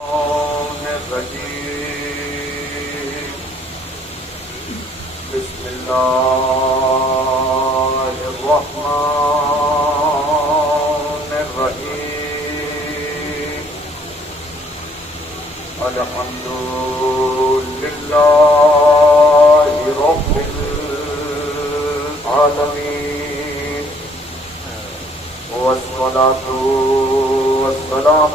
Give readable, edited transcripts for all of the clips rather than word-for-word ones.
بسم الله الرحمن الرحيم الحمد لله رب العالمين والصلاة والسلام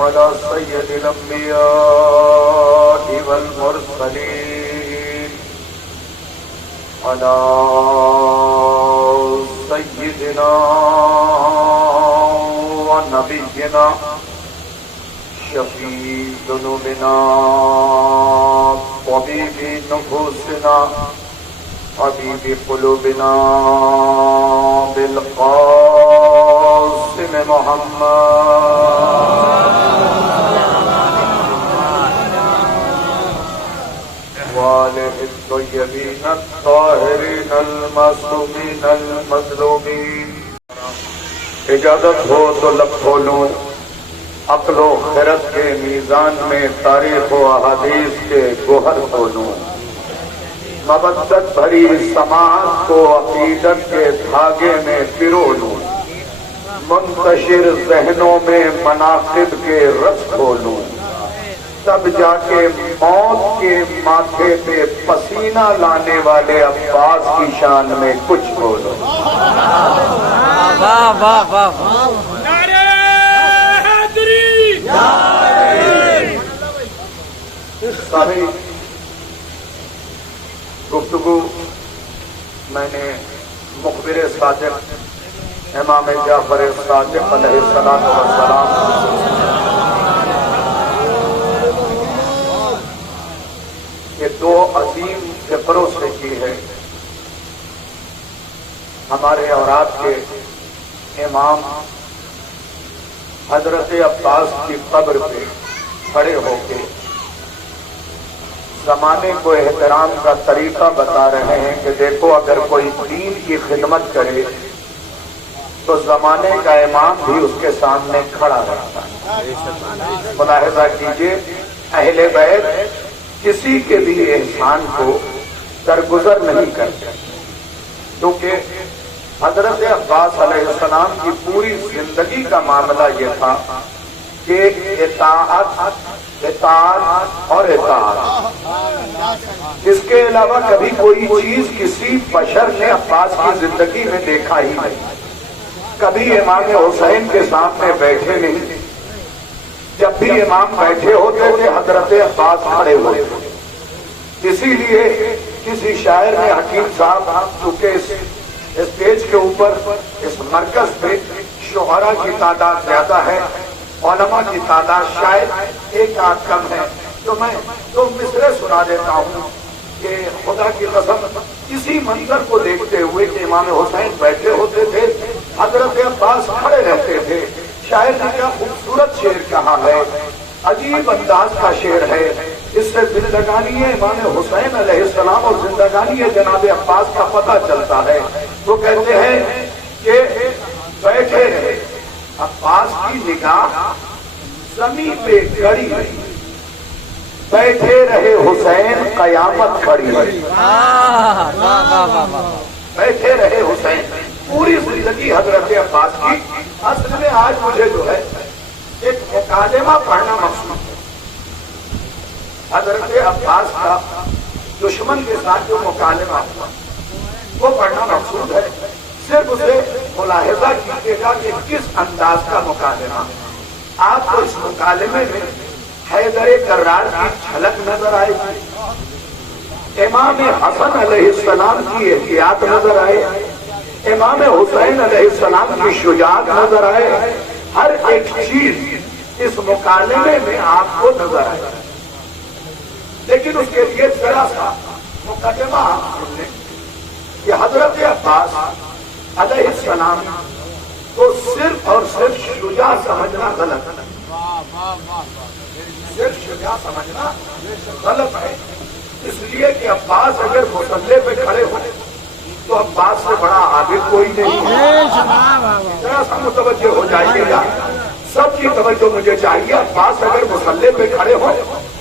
على سيد الأنبياء والمرسلين على سيدنا ونبينا شفيع ذنوبنا طبيب نفوسنا حبيب قلوبنا بالقاسم محمد وآله الطيبين الطاهرين المعصومين المظلومين. اجازت ہو تو لب کھولوں عقل و خرد کے میزان میں تاریخ و احادیث کے گوہر کھولوں، مودت بھری سماعت کو عقیدت کے دھاگے میں پرو لوں، منتشر ذہنوں میں مناقب کے رس کھولوں، تب جا کے موت کے ماتھے پہ پسینہ لانے والے عباس کی شان میں کچھ بولو. واہ واہ واہ ساری گفتگو میں نے مخبر صادق امام جعفر صادق علیہ السلام یہ دو عظیم فقروں سے کی ہے. ہمارے اوراد کے امام حضرت عباس کی قبر پہ کھڑے ہو کے زمانے کو احترام کا طریقہ بتا رہے ہیں کہ دیکھو اگر کوئی دین کی خدمت کرے تو زمانے کا امام بھی اس کے سامنے کھڑا رہتا ہے. ملاحظہ کیجئے اہل بیت کسی کے بھی احسان کو درگزر نہیں کرتے، کیونکہ حضرت عباس علیہ السلام کی پوری زندگی کا معاملہ یہ تھا کہ اطاعت اور اطاعت، اس کے علاوہ کبھی کوئی چیز کسی بشر نے عباس کی زندگی میں دیکھا ہی نہیں. کبھی امام حسین کے سامنے بیٹھے نہیں، جب بھی امام بیٹھے ہوتے تھے حضرت عباس کھڑے ہوئے تھے. اسی لیے کسی شاعر نے حکیم صاحب چونکہ اس اسٹیج کے اوپر اس مرکز پہ شعراء کی تعداد زیادہ ہے، علماء کی تعداد شاید ایک آدھ کم ہے، تو میں دو مصرے سنا دیتا ہوں کہ خدا کی قسم اسی منظر کو دیکھتے ہوئے کہ امام حسین بیٹھے ہوتے تھے، حضرت عباس کھڑے رہتے تھے. شاعر نے کیا خوبصورت شعر کہا ہے، عجیب انداز کا شعر ہے. اس سے زندگانی امام حسین علیہ السلام اور زندگانی جناب عباس کا پتہ چلتا ہے. وہ کہتے ہیں کہ بیٹھے رہے عباس کی نگاہ زمین پہ گڑی رہی، بیٹھے رہے حسین قیامت کھڑی رہی. بیٹھے رہے حسین پوری زندگی حضرت عباس کی. اصل میں آج مجھے جو ہے ایک مکالمہ پڑھنا مقصود ہے. حضرت عباس کا دشمن کے ساتھ جو مکالمہ ہوا وہ پڑھنا مقصود ہے. صرف اسے ملاحظہ کیجیے گا کہ کس انداز کا مکالمہ. آپ کو اس مکالمے میں حیدر کرار کی جھلک نظر آئے گی، امام حسن علیہ السلام کی احتیاط نظر آئے، امام حسین علیہ السلام کی شجاعت نظر آئے. ہر ایک چیز اس مکالمے میں آپ کو نظر آئے. لیکن اس کے لیے ذرا سا مقدمہ آپ سن لیں کہ حضرت عباس علیہ السلام کو صرف اور صرف شجاع سمجھنا غلط ہے. صرف شجاع سمجھنا غلط ہے، اس لیے کہ عباس اگر مصلی پہ کھڑے ہو تو عباس سے بڑا عابد کوئی نہیں ہے. ذرا سا متوجہ ہو جائیے گا. سب کی توجہ مجھے چاہیے، عباس اگر مصلی پہ کھڑے ہو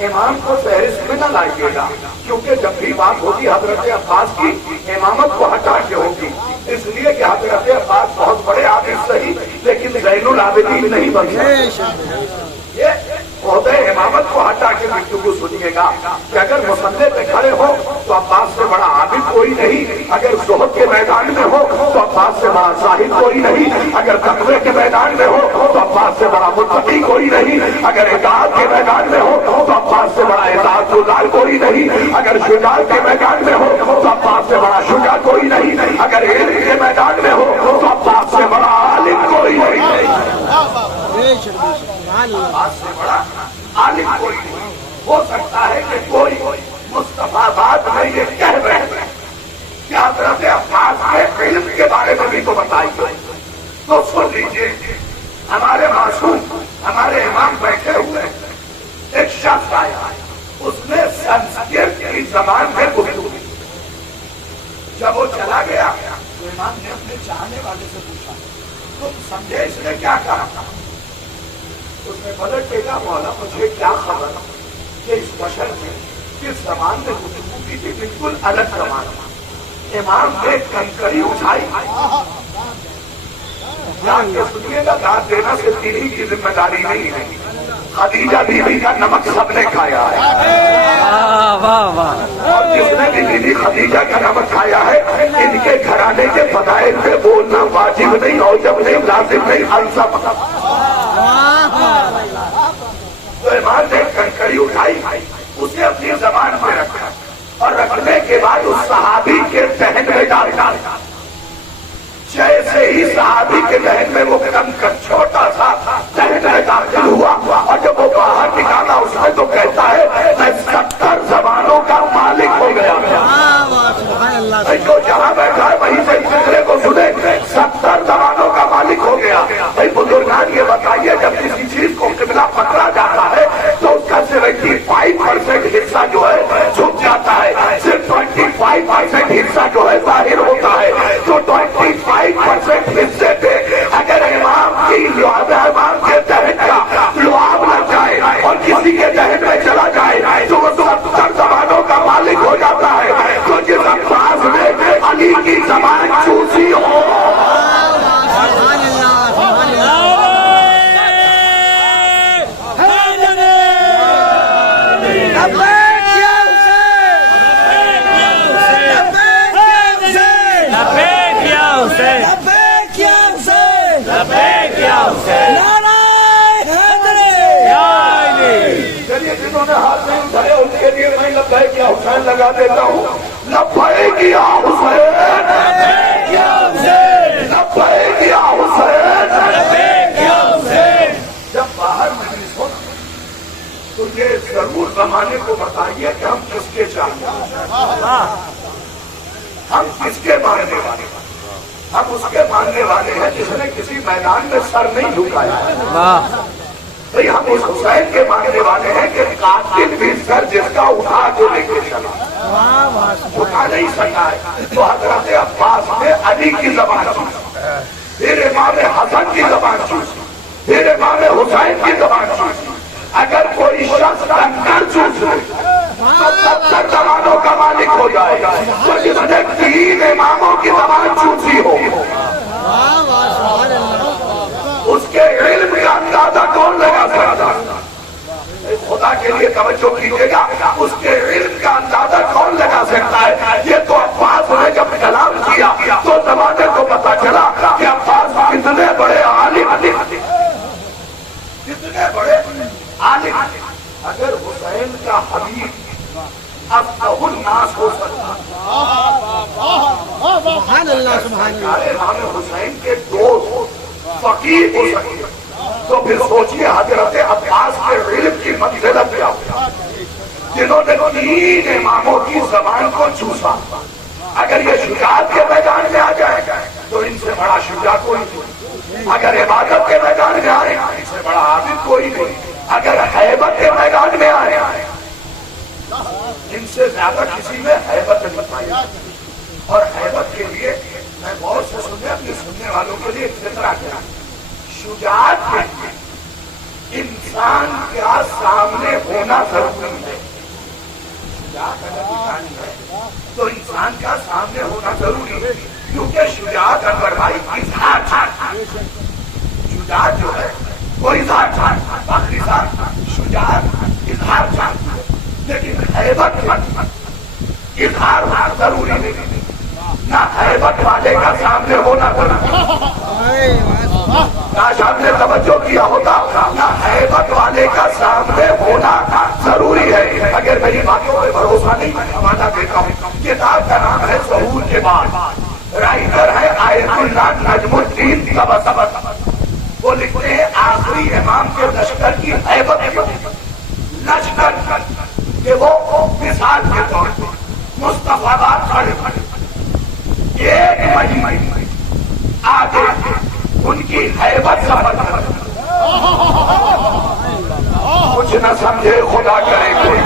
امام کو فہرست میں نہ لائیے گا، کیونکہ جب بھی بات ہوگی حضرت عباس کی امامت کو ہٹا کے ہوگی، اس لیے کہ حضرت عباس بہت بڑے عابد صحیح لیکن زین العابدین نہیں بن سکتے۔ عہدہ امامت کو ہٹا کے گفتگو سنیے گا کہ اگر مصلی پہ کھڑے ہو تو عباس سے بڑا عابد کوئی نہیں، اگر زہد کے میدان میں ہو تو عباس سے بڑا زاہد کوئی نہیں، اگر تقوی کے میدان میں ہو تو عباس سے بڑا متقی کوئی نہیں، اگر اطاعت کے میدان میں ہو تو عباس سے بڑا اطاعت گزار کوئی نہیں، اگر شجاعت کے میدان میں ہو تو عباس سے بڑا شجاع کوئی نہیں، اگر علم کے میدان میں ہو تو عباس سے بڑا عالم کوئی نہیں، عباس سے بڑا عالم کوئی نہیں۔ ہو سکتا ہے کہ کوئی مصطفیٰ باد میں یہ کہہ رہے ہیں کہ حضرت عباس کے علم کے بارے میں بھی تو بتائیے، تو سن لیجیے۔ ہمارے معصوم ہمارے امام بیٹھے ہوئے ایک شخص آیا، اس نے سنسکرت کی زبان میں گفتگو کی۔ جب وہ چلا گیا تو امام نے اپنے چاہنے والے سے پوچھا تم سمجھے اس نے کیا کہا؟ اس نے پلٹ کے کہا مولا مجھے کیا خبر کہ اس بشر نے کس زبان میں گفتگو کی تھی، بالکل الگ زبان۔ امام نے کنکری اٹھائی، سنیے گا داد دینا سے تیری کی ذمہ داری نہیں ہے، خدیجہ بیوی کا نمک سب نے کھایا ہے، اور جس نے بھی بیوی خدیجہ کا نمک کھایا ہے ان کے گھرانے کے فضائل پہ بولنا واجب نہیں، اوجب نہیں، لازم نہیں، الزام۔ تو امام نے کنکری اٹھائی، اسے اپنی زبان میں رکھا اور رکھنے کے بعد اس صحابی کے ذہن میں ڈالا۔ جیسے ہی صحابی کے ذہن میں وہ کنکر چھوٹا سا ذہن میں داخل ہوا اور جب وہ باہر نکالا اس میں تو کہتا ہے میں 70 زبانوں کا مالک ہو گیا۔ جو جہاں بیٹھا ہے وہیں سے دوسرے کو سنے 70 زبانوں کا مالک ہو گیا۔ بھائی بزرگان یہ بتائیے جب کسی چیز کو قبلہ پکڑا جاتا ہے تو اس کا 75% حصہ جو ہے جھک جاتا ہے، صرف 25% حصہ جو ہے ظاہر ہوتا ہے۔ تو 25% حصے پہ اگر امام کی امام کے ذہن کا لعاب نہ جائے اور کسی کے ذہن میں چلا جائے تو وہ 70 زبانوں کا مالک ہو جاتا ہے۔ تو جس عباس نے علی کی زبان چوسی ہو، جنہوں نے ہاتھ نہیں اٹھائے ان کے لیے میں لبیک یا حسین لگا دیتا ہوں۔ لبیک یا حسین، لبیک یا حسین، لبیک یا حسین، لبیک یا حسین۔ جب باہر مجلس ہو تو یہ ضرور زمانے کو بتائیے کہ ہم کس کے چاہتے ہیں، ہم کس کے ماننے والے ہیں۔ ہم اس کے ماننے والے ہیں جس نے کسی میدان میں سر نہیں جھکایا۔ بھئی ہم اس حسین کے ماننے والے ہیں کہ قاتل بھی سر جس کا اٹھا کے لے کے چلا، اٹھا نہیں سکا ہے۔ تو حضرت عباس نے علی کی زبان چوسی، پھر امام حسن کی زبان چوسی، پھر امام حسین کی زبان چوسی۔ اگر کوئی شخص کنکر چوس لے تو 70 زبانوں کا مالک ہو جائے گا۔ تو جس نے 3 اماموں کی زبان چوسی ہو اس کے علم کا اندازہ کون لگا سکتا؟ خدا کے لیے توجہ کیجیے گا، اس کے علم کا اندازہ کون لگا سکتا ہے؟ یہ تو عباس نے جب کلام کیا تو زمانے کو پتا چلا کہ عباس کتنے بڑے عالم، کتنے بڑے عالم۔ اگر حسین کا حبیب افقہ الناس ہو سکتا، سبحان اللہ سبحان اللہ، امام حسین کے دوست فقیر ہو سکتے تو پھر سوچئے حضرت عباس کے علم کی منزلت کیا ہو، جنہوں نے 3 اماموں کی زبان کو چوسا۔ اگر یہ شجاعت کے میدان میں آ جائے تو ان سے بڑا شجاع کوئی نہیں، اگر عبادت کے میدان میں آئے ان سے بڑا عابد کوئی نہیں، اگر ہیبت کے میدان میں آئے ان سے زیادہ کسی میں ہیبت نہیں پائی۔ اور ہیبت کے لیے میں بہت سے سننے اپنے سننے والوں کے لیے فطرہ کیا، شجاعت کے انسان کا سامنے ہونا ضروری ہے. شجاعت اگر دکھانی ہے تو انسان کا سامنے ہونا ضروری ہے، کیونکہ شجاعت انور بھائی اظہار شجاعت جو ہے وہ اظہار آخری سال شجاعت اظہار چاہتی ہے، لیکن ہیبت اظہار ضروری نہیں. نہ ہیبت والے کا سامنے ہونا ضروری، کاش آپ نے توجہ کیا ہوتا. نہ ہیبت والے کا سامنے ہونا ضروری ہے. اگر میری باتوں پہ بھروسہ نہیں حوالہ دیتا ہوں. کتاب کا نام ہے ظہور کے بعد، رائٹر ہے آیت اللہ نجم الدین طباطبائی. وہ لکھتے ہیں آخری امام کے لشکر کی ہیبت لشکر کہ وہ مثال کے طور پر مصطفیٰ باد کھڑے ایک مہینے آگے ان کی ہیبت سفر کچھ نہ سمجھے خدا کرے کوئی.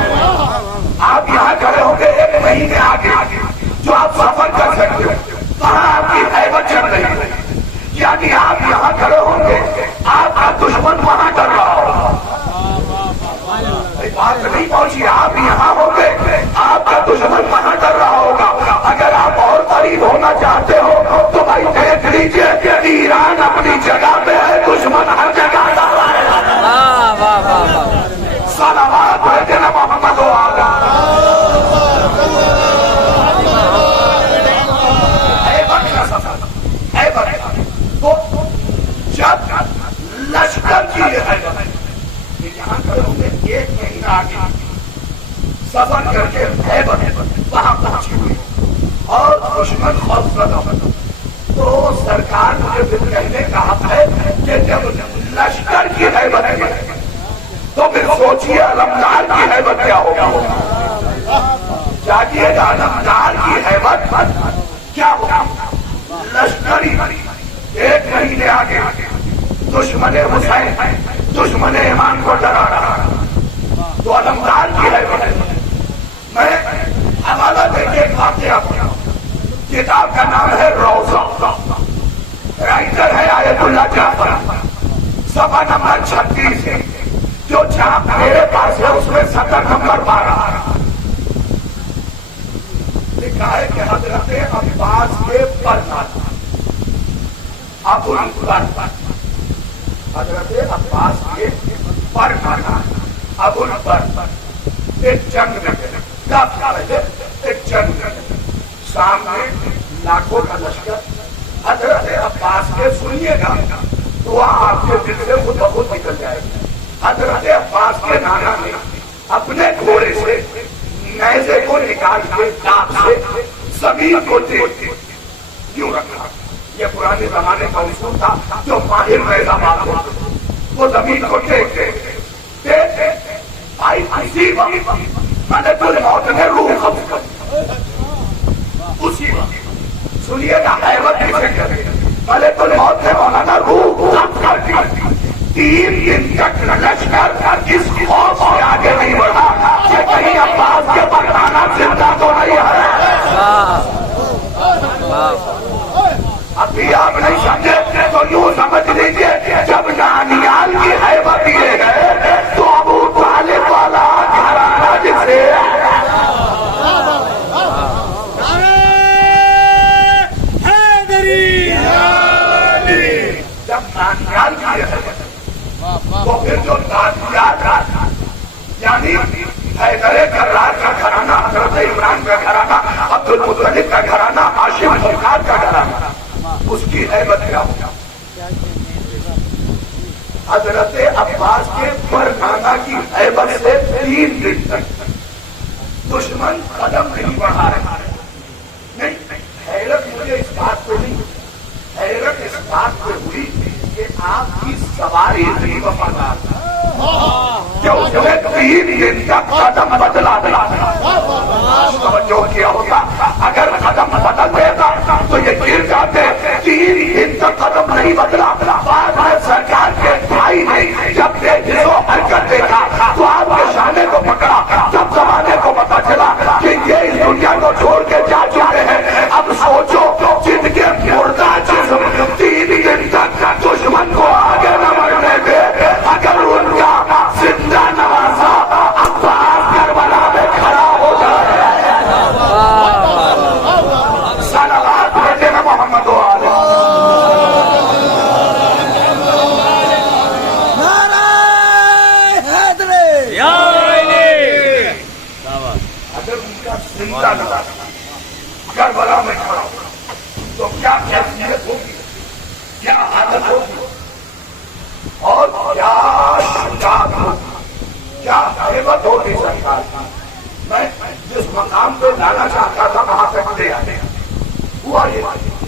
آپ یہاں کھڑے ہوں گے ایک مہینے آگے جو آپ سفر کر سکتے ہو، کہاں آپ کی ہیبت چل رہی ہے. یعنی آپ یہاں کھڑے ہوں گے، آپ کا دشمن وہاں ڈر رہا ہوگا. بات نہیں پہنچی. آپ یہاں ہوں گے، آپ کا دشمن وہاں ڈر رہا ہوگا. اگر آپ اور قریب ہونا چاہتے ہو تو بھائی دیکھ لیجیے ایران اپنی جگہ پہ ہے، دشمن ہر جگہ ڈر رہا ہے. صلوات پڑھتے نا محمد و آلہ. جب لشکر کی یہاں کروں گے ایک مہینہ آگے سفر کر کے وہاں پہنچی ہوئی اور دشمن خوف زدہ. تو سرکار مجھے پھر کہنے کا حق ہے کہ جب لشکر کی ہیبت ہے تو پھر سوچیے علمدار کی ہیبت کیا ہوگا. جاگیے گا، علمدار کی ہیبت کیا ہوگا. لشکری ایک مہینے آگے دشمن حسین دشمن ایمان کو ڈرا رہا تو علمدار کی ہیبت. میں حوالہ دے کے ایک واقعہ پڑھا. کتاب کا نام ہے روضہ، رائٹر ہے آیت اللہ جعفر. صفحہ نمبر 36 جو چھاپ میرے پاس ہے اس میں سطر نمبر 12 لکھا ہے کہ حضرت عباس کے پردادا ابو البر، حضرت عباس کے پردادا ابو البر ایک جنگ میں ایک جنگ میں سامنے لاکھوں کا لشکر. حضرت عباس کے سنیے گا دعا آپ کے دل سے خود بخود نکل جائے گی. حضرت عباس کے نانا نے اپنے گھوڑے سے نیزے کو نکال کے دانت سے زمین کو دیکھ یوں رکھا. یہ پرانے زمانے کا اصول تھا جو ماہر نیزہ مار ہوتے وہ زمین کو دیکھتے بھائی اسی وقت ملک الموت نے روح قبض کر اسی وقت. سنیے گا حیرت کسے کرے. ملک الموت نے مولانا روح قبض کر دی. 3 دن تک لشکر اس خوف سے آگے نہیں بڑھا کہ کہیں عباس کے پردادا زندہ تو نہیں ہے. ابھی آپ نہیں سمجھے تو یوں سمجھ لیجیے جب دانیال کی ہیبت یہ ہے تو ابو طالب والا گھرانہ جسے جب دانیال کی ہیبت تو پھر جو دانیال یعنی حیدر کرار کا گھرانہ، حضرت عمران کا گھرانہ، عبد المطلب کا گھرانہ، ہاشم سرکار کا گھرانہ، اس کی ہیبت کیا ہوگا. حضرت عباس کے پردادا کی ہیبت سے 3 دن تک دشمن قدم نہیں بڑھا رہا ہے. نہیں، حیرت مجھے اس بات پہ نہیں، حیرت اس بات پہ ہوئی کہ آپ کی سواری اتنی وفادار کہ اس نے 3 دن تک قدم بدلا دیا. توجہ کیا ہوتا اگر قدم بدل دیتا تو یہ گر جاتے. 3 دن تک قدم نہیں بدلا. بعد میں سرکار کے بھائی نے جب یہ حرکت دیکھا تو آپ کے شانے کو پکڑا. جب زمانے کو پتا چلا کہ یہ اس دنیا کو چھوڑ کے جا چکے ہیں، اب سوچو جن کے مردہ جسم 3 دن تک دشمن کو آگے نہ بڑھنے دے، اگر ان کا زندہ نظر کربلا میں کھڑا ہو تو کیا کیفیت ہوگی، کیا حالت ہوگی اور کیا شجاعت ہوگی، کیا ہیبت ہوگی سرکار کی۔ میں جس مقام پہ لانا چاہتا تھا وہاں تک لے آنے ہوا یہ،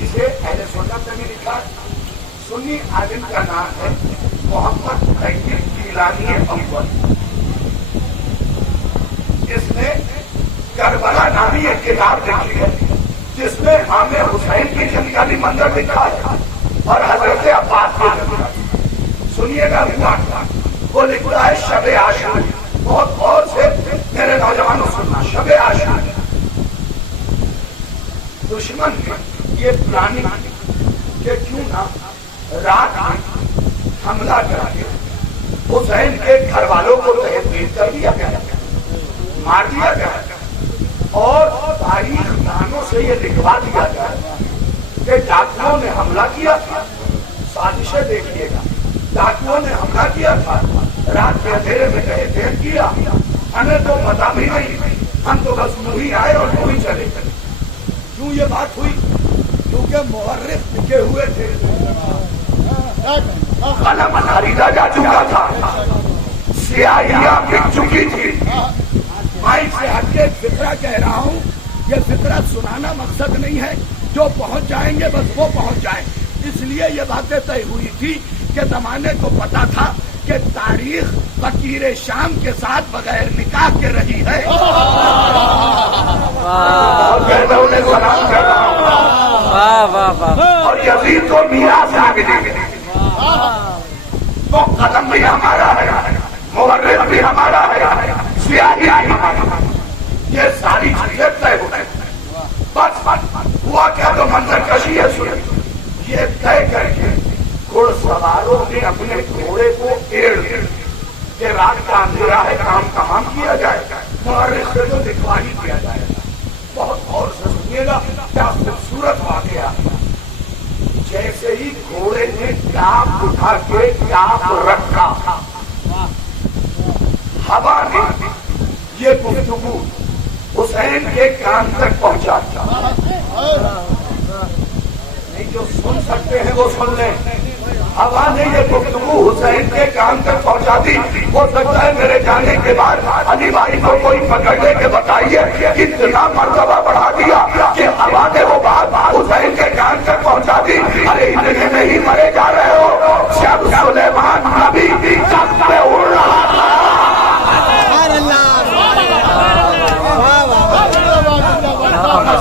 اسے اہل سنت نے بھی لکھا، سنی عالم کا نام ہے محمد طیب گیلانی اول۔ اس نے کربلا نامی ایک کتاب لکھی ہے جس میں امام حسین کی جنگ کا بھی منظر لکھا ہے اور حضرت عباس کی جنگ کا۔ سنیے گا وہ لکھتا ہے شب عاشور، بہت غور سے میرے نوجوانوں سننا، شب عاشور دشمن یہ پلاننگ کہ کیوں نہ رات حملہ کر کے حسین کے گھر والوں کو تحریر کر دیا گیا، مار دیا گیا اور تاریخ دانوں سے یہ لکھوا دیا گیا کہ ڈاکوؤں نے حملہ کیا تھا۔ سازشیں دیکھیے گا، ڈاکوؤں نے حملہ کیا تھا، رات کے اندھیرے میں تحریر کیا، ہمیں تو پتا بھی نہیں، ہم تو بس یوں ہی آئے اور یوں ہی چلے گئے۔ کیوں یہ بات ہوئی؟ کیونکہ مورخ لکھے ہوئے تھے، قلم خریدا جا چکا تھا، سیاہیاں بک چکی تھی۔ مائک سے ہٹ کے فقرہ کہہ رہا ہوں، یہ فقرہ سنانا مقصد نہیں ہے، جو پہنچ جائیں گے بس وہ پہنچ جائیں۔ اس لیے یہ باتیں طے ہوئی تھی کہ زمانے کو پتا تھا کہ تاریخ فقیر شام کے ساتھ بغیر نکاح کے رہی ہے۔ اور یزید کو میراث نہ ملی، وہ قلم بھی ہمارا ہے، مورخ بھی ہمارا ہے، سیاہی بھی ہمارا، یہ ساری چیزیں طے ہو گئی۔ بس ہوا کیا تو منظر کشی ہے، یہ طے کر کے گھڑ سواروں نے اپنے گھوڑے کو ایڑ کہ رات کا اندھیرا ہے، کام کہاں کیا جائے، مورخ سے تو لکھوا ہی کیا جائے۔ بہت غور سے سنیے گا، کیا خوبصورت واقعہ۔ جیسے ہی گھوڑے نے ٹاپ اٹھا کے ٹاپ رکھا، ہوا نے یہ گفتگو حسین کے کان تک پہنچا۔ نہیں جو سن سکتے ہیں وہ سن لیں، ہوا نے یہ گفتگو حسین کے کان تک پہنچا دی۔ ہو سکتا ہے میرے جانے کے بعد علی بھائی کو کوئی پکڑ لے کے بتائیے اتنا مرتبہ بڑھا دیا کہ ہوا نے وہ بات حسین کے کان تک پہنچا دی۔ ارے اتنے میں ہی مرے جا رہے ہو جب سلیمان نبی تخت پہ اڑ رہا تھا۔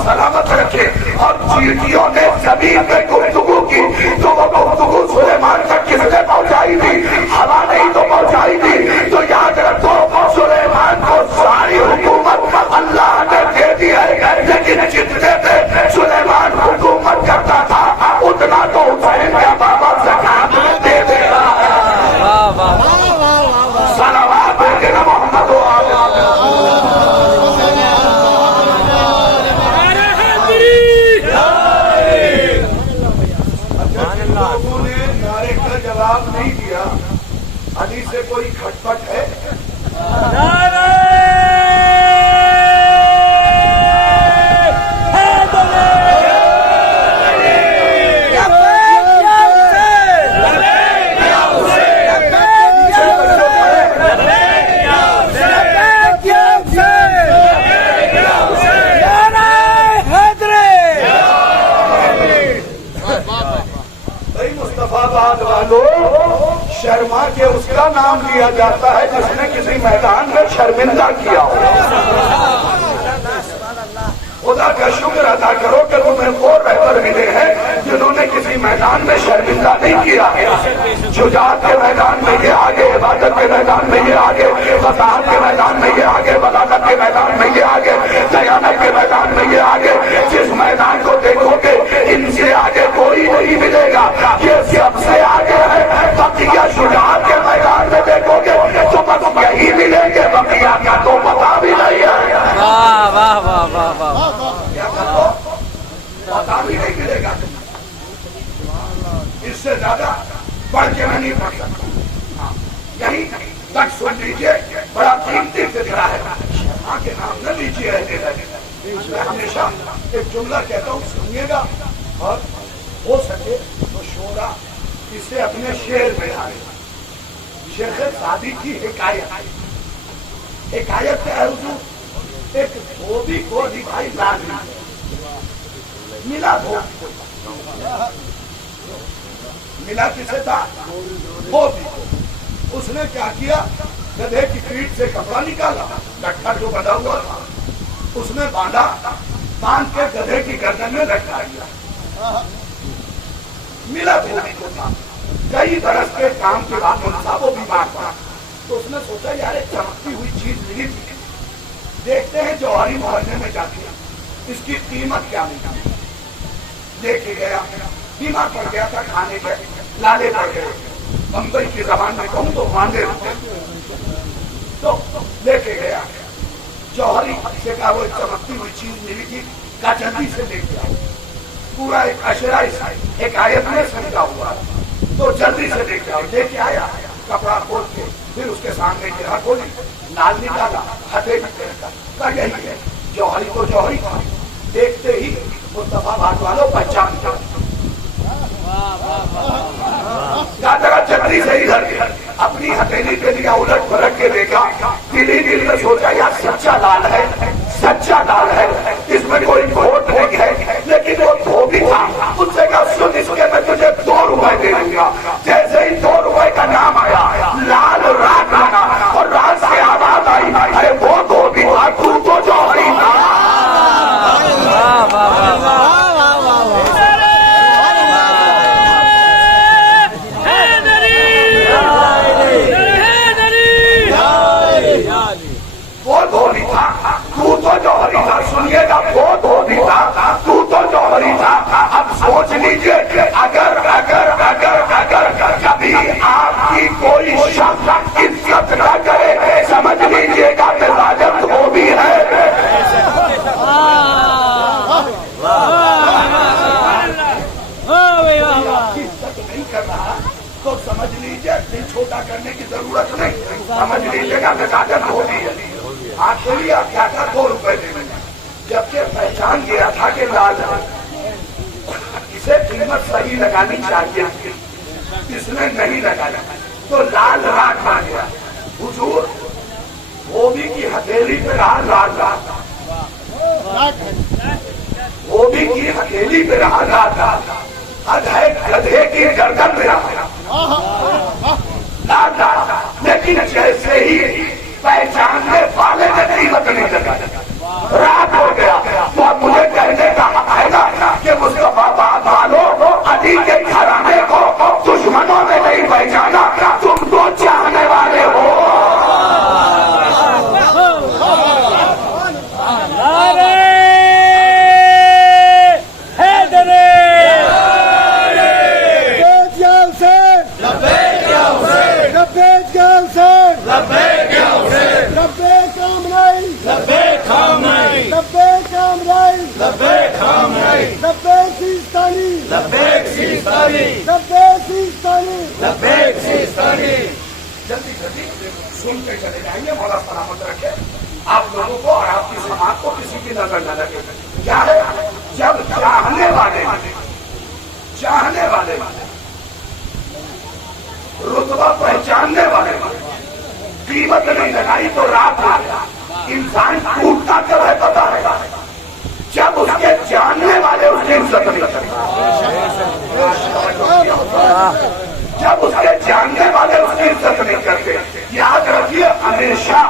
سلامت رکھے۔ اور چیٹیوں نے زمین پہ گفتگو کی تو وہ گفتگو سلیمان تک کس نے پہنچائی تھی؟ ہوا نہیں تو پہنچائی تھی۔ تو یاد رکھو سلیمان کو ساری حکومت اللہ نے دے دی ہے، لیکن جتنے پہ سلیمان حکومت کرتا تھا اتنا تو حسین کا بابا زکات میں دے دے رہا ہے۔ صلوات بھیجنا محمد و لوگوں نے نعرے کا جواب نہیں دیا۔ علی سے کوئی کھٹپٹ ہے؟ شرما کے اس کا نام لیا جاتا ہے جس نے کسی میدان میں شرمندہ کیا ہو۔ خدا کا شکر ادا کرو کہ تمہیں وہ رہبر ملے ہیں جنہوں نے کسی میدان میں شرمندہ نہیں کیا ہے۔ شجاعت کے میدان میں یہ آگے، عبادت کے میدان میں یہ آگے، فصاحت کے میدان میں یہ آگے، بلاغت کے میدان میں یہ آگے، دیانت کے میدان میں یہ آگے۔ جس میدان کو دیکھو گے ان سے آگے کوئی نہیں ملے گا، یہ سب سے آگے ہے۔ بقیہ شجاعت کے میدان میں دیکھو گے تو بس یہی ملیں گے، بقیہ کا تو پتا بھی نہیں ہے۔ واہ واہ واہ واہ واہ، پتا بھی نہیں ملے گا، اس سے زیادہ پڑھ کے میں نہیں پڑھ سکتا۔ یہی تک سن لیجیے، بڑا قیمتی فکرہ ہے، شرما کے نام نہ لیجیے، میں ہمیشہ ایک جملہ کہتا ہوں، سنیے گا اور ہو سکے تو شعرا اسے اپنے شعر میں ڈالے. شیخ سعدی کی حکایت کیا ہے حضور؟ ایک دھوبی کو دکھائی لال ملا، ملا کسے تھا؟ دھوبی کو. اس نے کیا کیا؟ گدھے کی پیٹھ سے کپڑا نکالا، لٹکا جو بندھا ہوا تھا اس میں باندھا، باندھ کے گدھے کی گردن میں لٹکا دیا. ملا دھوبی کو تھا. کئی برس کے کام کے بعد منصا وہ بیمار تھا، تو اس نے سوچا یار ایک چمکتی ہوئی چیز ملی تھی، دیکھتے ہیں جوہری محلے میں جا کے اس کی قیمت کیا ملی. لے کے گیا، بیمار پڑ گیا تھا، کھانے کے لالے پڑ گئے، بمبئی کی زبان میں کہوں تو ماندے ہوتے. تو لے کے گیا، جوہری سے کہا وہ ایک چمکتی ہوئی چیز ملی تھی، کہا جلدی سے لے کے آؤ. پورا ایک اشرا ایک آیت میں سمجھا ہوا، تو جلدی سے لے کے آؤ. لے کے آیا، کپڑا کھول کے پھر اس کے سامنے گرہ کھولی، نال نکالا، ہتھیلی پہ رکھا، کہا یہی ہے. جوہری کو جوہری تھا، دیکھتے ہی مصطفیٰ بھاٹ والوں پہچان کیا. ذرا جلدی سے ادھر اپنی ہتھیلی پہ لیا، الٹ پلٹ کے دیکھا، دل ہی دل میں سوچا یار سچا لال ہے، سچا لال ہے، اس میں کوئی کھوٹ نہیں ہے. لیکن وہ دھوبی تھا، اس سے کہا سن اس کے میں تجھے 2 روپے دے دوں گا. جیسے ہی 2 روپے کا نام آیا، لال رات لگا اور رات سے آواز آئی، ارے وہ دھوبی تھا، تو جوہری تھا. وہ دھوبی تھا، تو جوہری تھا. سنیے گا، وہ دھوبی تھا، تو جوہری تھا. اب سوچ لیجئے اگر کبھی آپ کی کوئی شخص عزت نہ کرے، سمجھ لیجئے گا کہ راجت وہ بھی ہے. عزت نہیں کر رہا تو سمجھ لیجئے دل چھوٹا کرنے کی ضرورت نہیں، سمجھ لیجئے گا کہ راجت وہ بھی ہے. آپ کے لیے کیا تھا 2 روپے دینے میں، جبکہ پہچان گیا تھا کہ لال ہے. اسے قیمت صحیح لگانی چاہیے، اس نے نہیں لگایا تو لال راٹ آ گیا. حضور دھوبی کی ہتھیلی پہ رہا لال راٹ، دھوبی کی ہتھیلی پہ رہا لال راٹ، گدھے کی گردن پہ رہا لال راٹ. لیکن جیسے ہی پہچاننے والے نے قیمت نہیں لگایا، رات ہو گیا. تو اب مجھے کہنے کا حق ہے نا کہ مصطفیٰ باد والوں علی کے گھرانے کو دشمنوں نے نہیں پہچانا، تم تو چاہنے والے ہو. جلدی سن کے چلے جائیں گے، مولا سلامت رکھے آپ لوگوں کو اور آپ کی سماعت کو، کسی کی نظر نہ لگے. کیا ہے جب چاہنے والے رتبہ پہچاننے والے قیمت نہیں لگائی تو رات آ گیا. انسان ٹوٹتا کب ہے پتا ہے؟ جب اس کے جاننے والے اس کی عزت نہیں کرتے، جب اس کے جاننے والے اس کی عزت نہیں کرتے. یاد رکھیے ہمیشہ،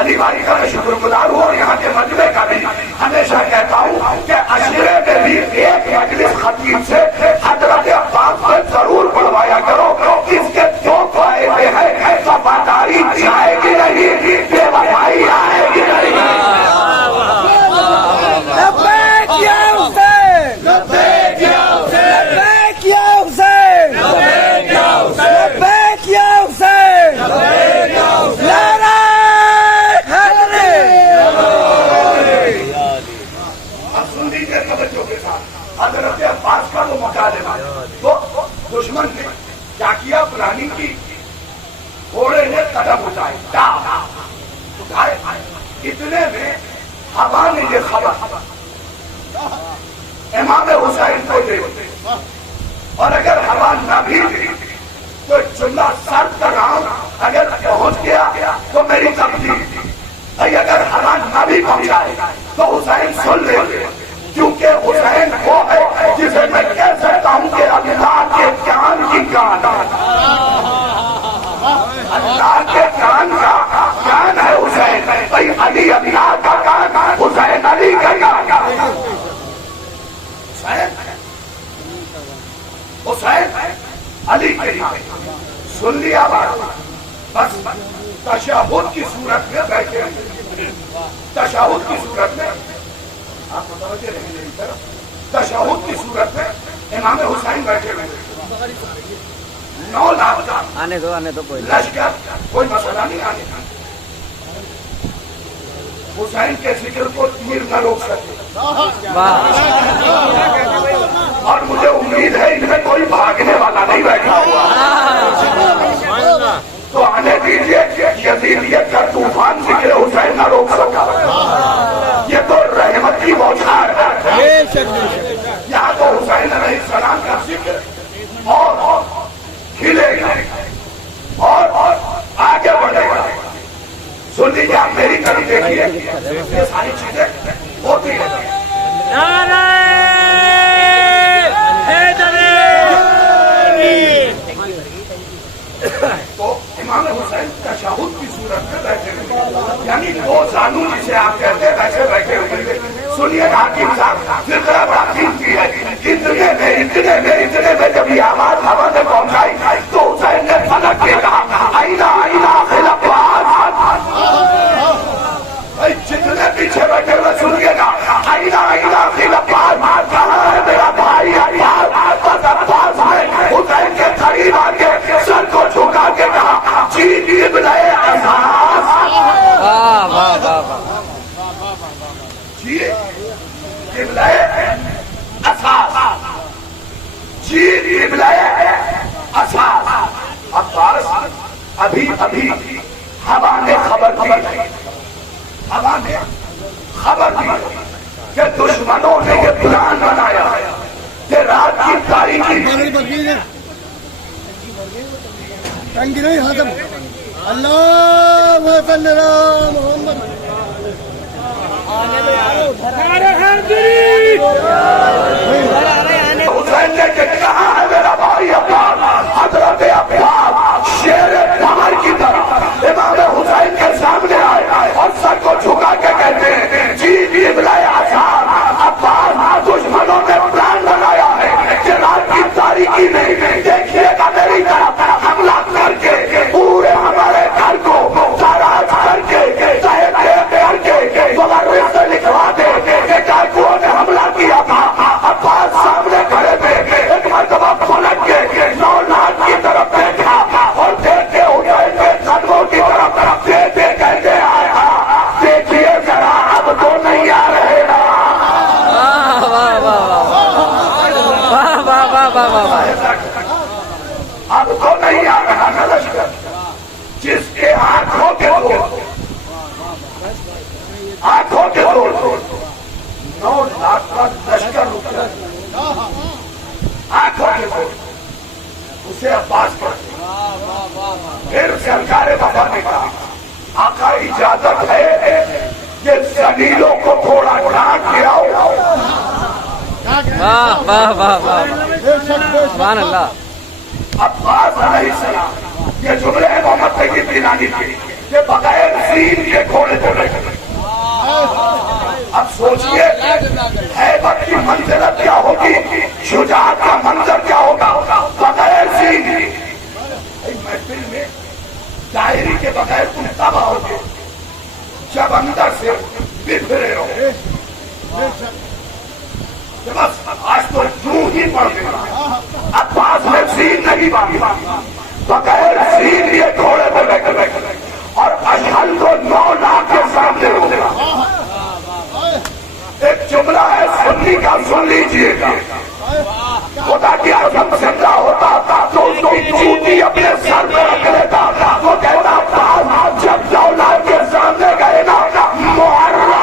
علی بھائی کا میں شکر گزار ہوں اور یہاں کے مجمع کا بھی ہمیشہ کہتا ہوں کہ عشرے میں بھی ایک مجلس خطیب سے حضرت عباس پر ضرور پڑھوایا کرو. اس کے 2 فائدے ہیں، وفاداری جائے گی نہیں، بے وفائی آئے گی نہیں. حضرت عباس کا وہ مکالمہ تو دشمن نے کیا کیا؟ پرانی کی گھوڑے نے قدم اٹھائے، اتنے میں ہوا نے یہ خبر امام حسین کو دے دی، اور اگر ہوا نہ بھی دی تو جملہ سرد کر رہا ہوں، اگر پہنچ گیا تو میری تبدیلی، اگر ہوا نہ بھی پہنچائے تو حسین سن لے، کیونکہ حسین وہ ہے جسے میں کہہ سکتا ہوں کہ اللہ کے کان کی کان، اللہ کے کان کا کان ہے حسین، بھائی علی اللہ کا کان، حسین علی کا کان، حسین علی کے کان، سن لیا بات، بس تشہد کی صورت میں بیٹھے ہیں، تشہد کی صورت میں آپ متوجہ رہیں میری طرف، تشہد کی صورت میں امام حسین بیٹھے ہوئے، 9 لاکھ کا آنے دو کوئی لشکر، کوئی مسئلہ نہیں آنے کا، حسین کے ذکر کو تیر نہ روک سکے، اور مجھے امید ہے ان میں کوئی بھاگنے والا نہیں بیٹھا ہوا، تو آنے دیجیے، یزیدیت کا طوفان ذکر حسین نہ روک سکا، یہ تو رحمت کی بوچھار ہے، یہاں تو حسین علیہ السلام کا ذکر اور کھلے گا اور آگے بڑھے گا۔ سن لیجیے، آپ میری طرف دیکھیے، یہ ساری چیزیں ہوتی ہیں۔ تو امام حسین تشہد کی صورت میں بیٹھے ہوئے، یعنی 2 زانو جسے آپ کہتے ہیں ویسے بیٹھے ہوئے۔ سنیے حاکم صاحب، فقہ بڑا قیمتی ہے، اتنے میں جب یہ آواز ہوا نے پہنچائی تو حسین نے فلک کے کہا آئینہ آئینہ خلق جتنے پیچھے بیٹھے ہوئے سنیے گا، آئینہ آئینہ خلق کہاں ہے میرا بھائی عباس؟ بس عباس نے حسین کے قریب آ کے سر کو جھکا کے کہا جی ابن عباس، جی ابن اساس، جی ابن اساس۔ عباس ابھی ہوا نے خبر دی، ہوا نے خبر دی کہ دشمنوں نے یہ پلان بنایا کہ رات کی تاریخی اللہ صلی اللہ محمد حسین نے کہ کہاں ہے میرا بھائی عباس؟ حضرت عباس شیر پہاڑ کی طرح امام حسین کے سامنے آئے اور سر کو جھکا کے کہتے ہیں جی ابن اساس، عباس دشمنوں نے پلان بنایا ہے کہ رات کی تاریخی میں دیکھیے گا میری طرف حملہ کر کے پورے ہمارے گھر کو تاراج کر کے کر کے مغرب سے لکھوا دے کہ ڈاکوؤں نے حملہ کیا تھا۔ عباس سامنے کھڑے تھے، ایک مرتبہ پلٹ کے 9 لاکھ کی طرف دیکھا اور دیکھ کے حسین کے قدموں کی طرف دیکھتے کہتے آیا دیکھیے ذرا اب تو نہیں آ رہے نا۔ اب تو نہیں آ رہا نا لشکر، جس کے آنکھوں کے دور 9 لاکھ کا لشکر رک گیا، آنکھوں کے دور اسے عباس کرتے، پھر سرکار وفا نے کہا آقا اجازت ہے کہ زلیلوں کو تھوڑا ڈانٹ کے آؤ۔ سبحان اللہ۔ عباس علیہ السلام، یہ جملے ہیں محمد طیب بینانی کے کہ بغیر زین کے گھوڑے کو لے کر، اب سوچئے ہیبت کی منزلت کیا ہوگی، شجاعت کا منظر کیا ہوگا بغیر زین۔ محفل میں ڈائری کے بغیر تم تباہ ہوگے جب اندر سے بفرے ہو، بس آج تو یوں ہی پڑ گیا۔ عباس نے زین نہیں باندھا، بغیر زین یہ گھوڑے پہ بیٹھے اور اشہل کو 9 لاکھ کے سامنے روکا۔ ایک جملہ ہے سنی کا، سن لیجیے گا، خدا کی عظمت زندہ ہوتا تو اس کو چوٹی اپنے سر پہ رکھ لیتا، وہ کہتا جب 9 لاکھ کے سامنے گئے نا معرہ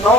9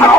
9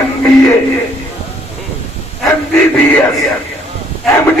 MBA, MBBS, MD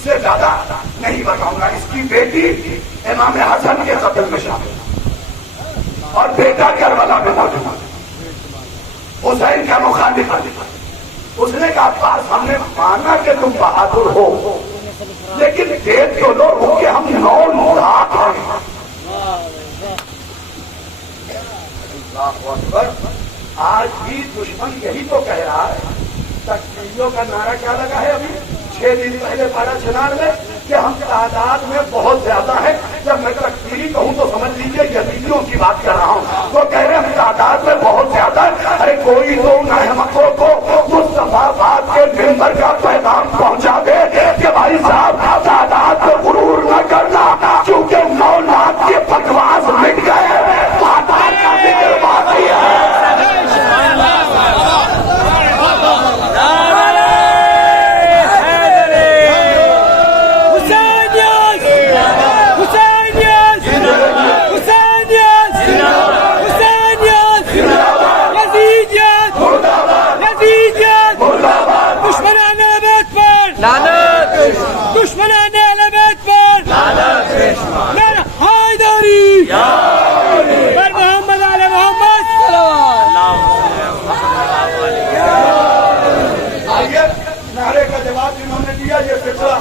اس سے زیادہ نہیں بتاؤں گا. اس کی بیٹی امام حسن کے قتل میں شامل اور بیٹا کربلا میں موجود. حسین کا مخالف. اس نے کہا پاس ہم نے مانا کہ تم بہادر ہو لیکن دیکھ تو لو کہ ہم 9 لاکھ ہیں. آج بھی دشمن یہی تو کہہ رہا ہے. تکفیریوں کا نعرہ کیا لگا ہے ابھی 6 دن پہلے پارا چنار میں کہ ہم تعداد میں بہت زیادہ ہیں. جب میں تکفیری کہوں تو سمجھ لیجیے یزیدیوں کی بات کر رہا ہوں. وہ کہہ رہے ہیں ہم تعداد میں بہت زیادہ ہے. ارے کوئی تو احمقوں کو مصطفیٰ باد کے ممبر کا پیغام پہنچا دے کہ بھائی صاحب تعداد کو غرور نہ کرنا کیونکہ 9 لاکھ کے بکواس مٹ گئے. تعداد کا ذکر باقی ہے. دشمنان اہل بیت پر میرا حیدری پر محمد علی محمد نعرے کا جواب جنہوں نے دیا یہ فکرہ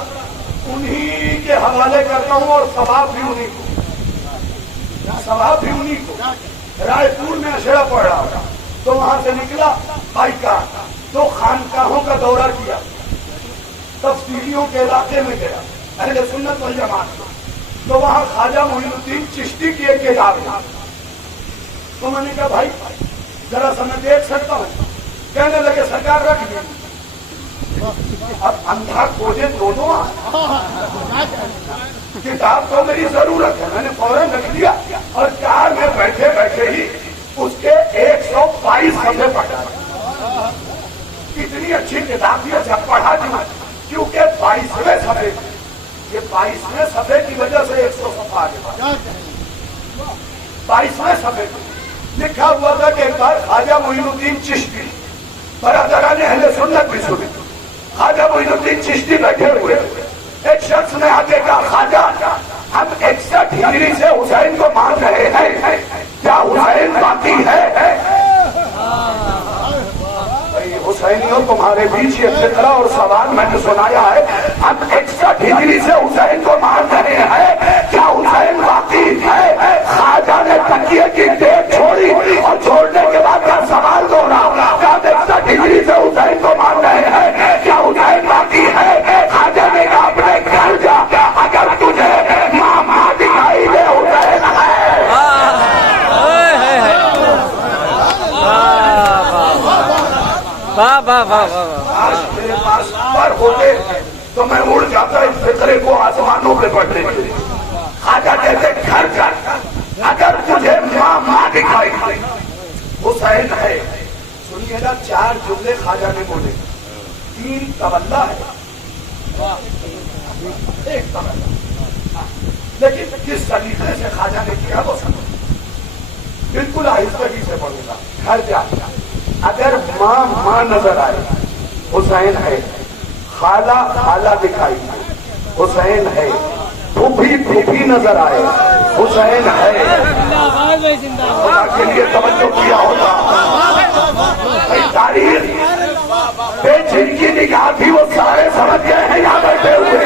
انہی کے حوالے کرتا ہوں اور ثواب بھی انہی کو. رائے پور میں اشرا پڑ رہا تھا تو وہاں سے نکلا بائیکار تو خانقاہوں کا دورہ کیا. تفسیریوں کے علاقے میں گیا اہل سنت والجماعت کو تو وہاں خواجہ معین الدین چشتی کی ایک کتاب ہے. تو میں نے کہا بھائی ذرا سا میں دیکھ سکتا ہوں. کہنے لگے سرکار رکھ دی. اب اندھا کھوجے دونوں کتاب تو میری ضرورت ہے. میں نے فوراً رکھ دیا اور کار میں بیٹھے بیٹھے ہی اس کے 122 صفحے پڑھا. اتنی اچھی کتاب بھی اچھا پڑھا کیونکہ 22ویں صفحے یہ 22ویں صفحے کی وجہ سے 100 صفحہ آگے 22ویں صفحے لکھا ہوا تھا کہ ایک بار خواجہ معین الدین چشتی برادران اہل سنت بھی سنی. خواجہ معین الدین چشتی بیٹھے ہوئے ایک شخص نے آگے کہا خواجہ ہم 61 ہجری سے حسین کو مان رہے ہیں کیا حسین باقی ہے؟ حسینیوں تمہارے بیچ یہ فکرہ اور سوال میں نے سنایا ہے. ہم 61 ہجری سے حسین کو مان رہے ہیں کیا حسین باقی ہے؟ خواجہ نے تکیے کی ڈیٹ چھوڑی اور چھوڑنے کے بعد کا سوال دوہرا. کیا 61 ہجری سے حسین کو مان رہے ہیں کیا حسین باقی ہے؟ خواجہ نے کہا اپنے گھر جا اگر تجھے ماں دکھائی دے حسین ہے. آج میرے پاس پر ہوتے تو میں اڑ جاتا اس فکرے کو آسمانوں پہ پڑھنے کے لیے. خواجہ کہتے گھر جا اگر تجھے ماں دکھائی حسین ہے. سنیے گا 4 جملے خواجہ نے بولے. 3 تولا ہے 1 تولا لیکن کس طریقے سے خواجہ نے کیا وہ سمجھ. بالکل آہستگی سے پڑھوں گا. گھر جا اگر ماں نظر آئے حسین ہے. خالہ دکھائی حسین ہے. پھوپھی نظر آئے حسین ہے. خدا کے لیے توجہ کیا ہوگا. تاریخ پہ جن کی نگاہ تھی وہ سارے سمجھ گئے ہیں یہاں بیٹھے ہوئے.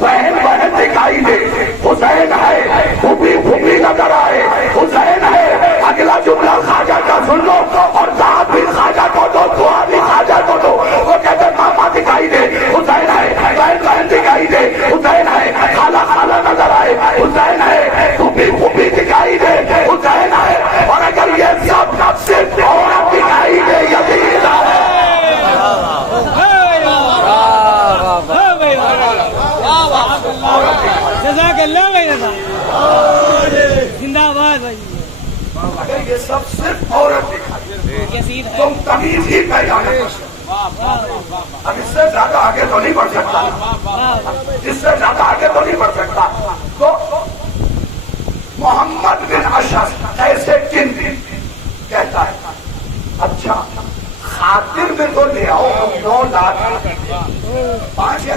بہن دکھائی دے حسین ہے. پھوپھی نظر آئے حسین ہے. اگلا جملہ خواجہ کا سن لو اور دعا بھی خواجہ کو دو دعا بھی خواجہ کو دو. وہ کہتے ماما دکھائی دے حسین ہے. بہن دکھائی دے حسین ہے. خالہ نظر آئے حسین ہے. پھوپھی دکھائی دے حسین ہے. اور اگر یہ سب صرف عورت دکھائی دے یزید ہے. جزاک اللہ بھائی زندہ باد بھائی. اگر یہ سب صرف عورت دکھائی تم تمیز ہی پیدا نہیں. اب اس سے زیادہ آگے تو نہیں بڑھ سکتا. اس سے زیادہ آگے تو نہیں بڑھ سکتا. تو محمد بن اشعث ایسے کن کہتا ہے اچھا خاطر میں تو لے آؤ 9 لاکھ 5 یا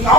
9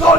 2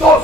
2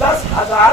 10,000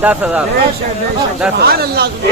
10,000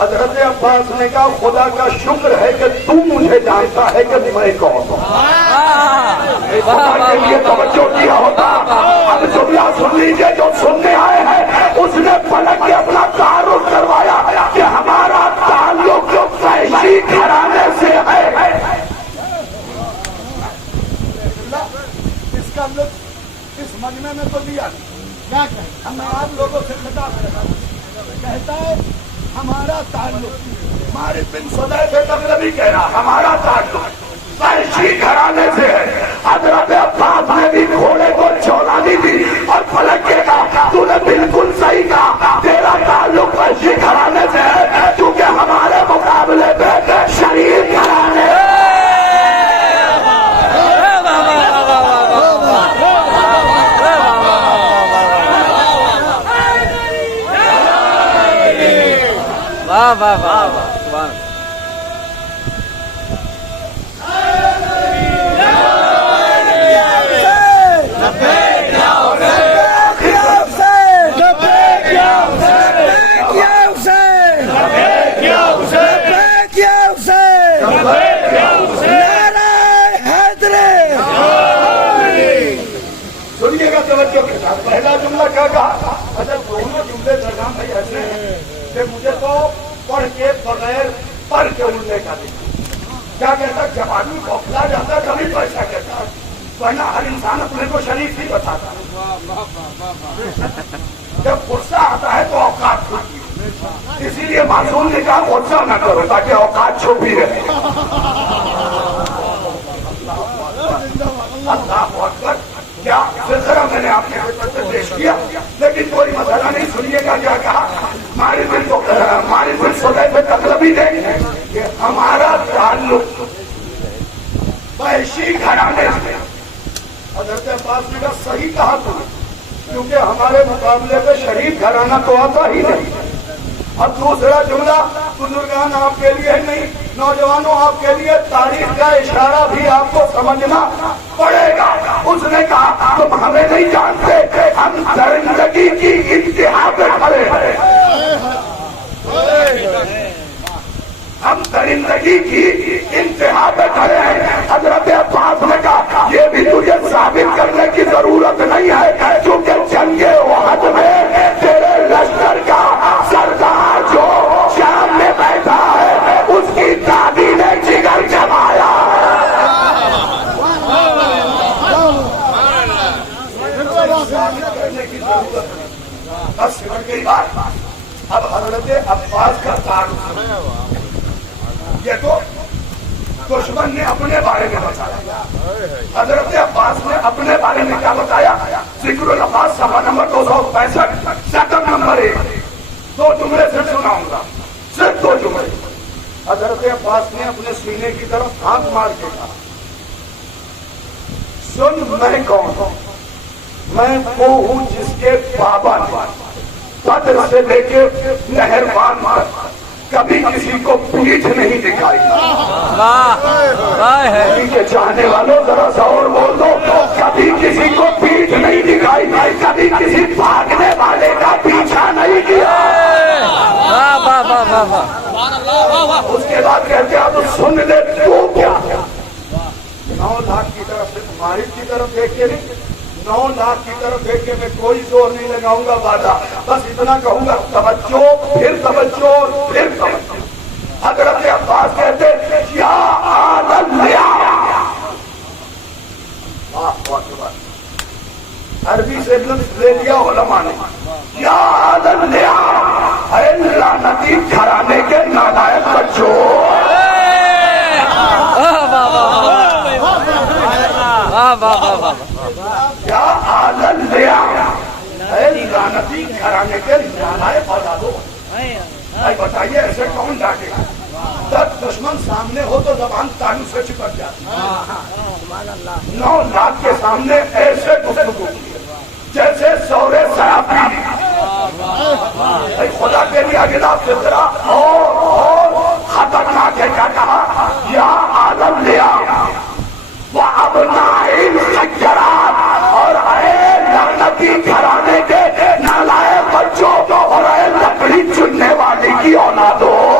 حضرت عباس نے کہا خدا کا شکر ہے کہ تو مجھے جانتا ہے کہ میں کون ہوں. خدا کے لیے توجہ کیا ہوتا. اب جملہ سن لیجیے جو سننے آئے ہیں. اس نے پلٹ کے اپنا تعارف کروایا کہ ہمارا تعلق قریشی گھرانے سے ہے. اس کا لطف اس مجمع میں تو دیا کیا کہیں. ہم آپ لوگوں سے خطاب کہتا ہے ہمارا تعلق مارد بن صدیق تغلبی کہہ رہا ہمارا تعلق قریشی گھرانے سے ہے. حضرت عباس نے بھی گھوڑے کو چولانی دی اور پلٹ کے کہا تو نے بالکل صحیح کہا تیرا تعلق قریشی گھرانے سے ہے کیونکہ ہمارے مقابلے میں شریف گھرانے واہ واہ واہ واہ سبحان سنیے گا توجہ کے ساتھ. پہلا جملہ کیا کہا. اچھا دونوں جملے درگاہ بھائی ایسے ہیں کہ مجھے تو پڑھ کے بغیر پڑھ کے اڑنے کا نہیں. کیا کہتا جب آدمی بوکھلا جاتا کبھی تو ایسا کہتا ورنہ ہر انسان اپنے کو شریف ہی بتاتا. جب غصہ آتا ہے تو اوقات چھوٹی ہے. اسی لیے معصوم نے کہا غصہ نہ کرو تاکہ اوقات چھپی رہے. اللہ اکبر. کیا سلسلہ میں نے آپ کے ہاتھ پیش کیا لیکن کوئی مسئلہ نہیں. سنیے گا کیا کہا. مارد بن صدیق تغلبی نے کہ ہمارا تعلق قریشی گھرانے سے. حضرت عباس نے کہا صحیح کہا تو کیونکہ ہمارے مقابلے میں شریف گھرانہ تو آتا ہی نہیں. اب دوسرا جملہ بزرگان آپ کے لیے نہیں نوجوانوں آپ کے لیے تاریخ کا اشارہ بھی آپ کو سمجھنا پڑے گا. اس نے کہا تم ہمیں نہیں جانتے ہم درندگی کی انتہا پہ کھڑے ہیں. ہم درندگی کی انتہا پہ کھڑے ہیں. حضرت عباس نے کہا یہ بھی تجھے ثابت کرنے کی ضرورت نہیں ہے کیونکہ جنگ احد میں تیرے لشکر کا سردار جو شام میں بیٹھا ہے اس کی دادی نے جگر جمایا. بس سمجھ گئی بات. اب حضرت عباس کا تعارف یہ تو دشمن نے اپنے بارے میں بتایا. حضرت عباس نے اپنے بارے میں کیا بتایا. ذکر العباس صفحہ نمبر 265 سیکنڈ نمبر 1 دو جملے سے سناؤں گا صرف 2 جملے. حضرت عباس نے اپنے سینے کی طرف ہاتھ مار کے کہا سن میں کون ہوں. میں وہ ہوں جس کے بابا نے بدر سے لے کے مہربان کبھی کسی کو پیٹھ نہیں دکھائی. کے چاہنے والوں ذرا سا اور بول دو. کبھی کسی کو پیٹھ نہیں دکھائی کبھی کسی بھاگنے والے کا پیچھا نہیں کیا. اس کے بعد کہتے ہیں اب سن لے تو کیا 9 لاکھ کی طرف سے مالک کی طرف دیکھ کے نہیں 9 لاکھ کی طرف دیکھ کے میں کوئی زور نہیں لگاؤں گا وعدہ بس اتنا کہوں گا توجہ پھر توجہ اور پھر توجہ. حضرت عباس کہتے یا آدم لیا عربی سے لطف لے لیا علماء نے. یا آدم لیا اے لعنتی گھرانے کے نالائق بچوں. یا آدم لیا اے لعنتی گھرانے کے نالائق اولادوں. بتائیے ایسے کون ڈانٹے گا. جب دشمن سامنے ہو تو زبان تانو سے چپک جاتی. 9 لاکھ کے سامنے ایسے گفتگو جیسے سورے صحابی. خدا کے لیے اگلا فطرہ اور خطرناک ہے. کیا کہا یا آدم لیا وہ ابناء الحجرات اور اے لعنتی گھرانے کے نالائق بچوں اور اے لکڑی چننے والی کی اولادوں.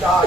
4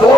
2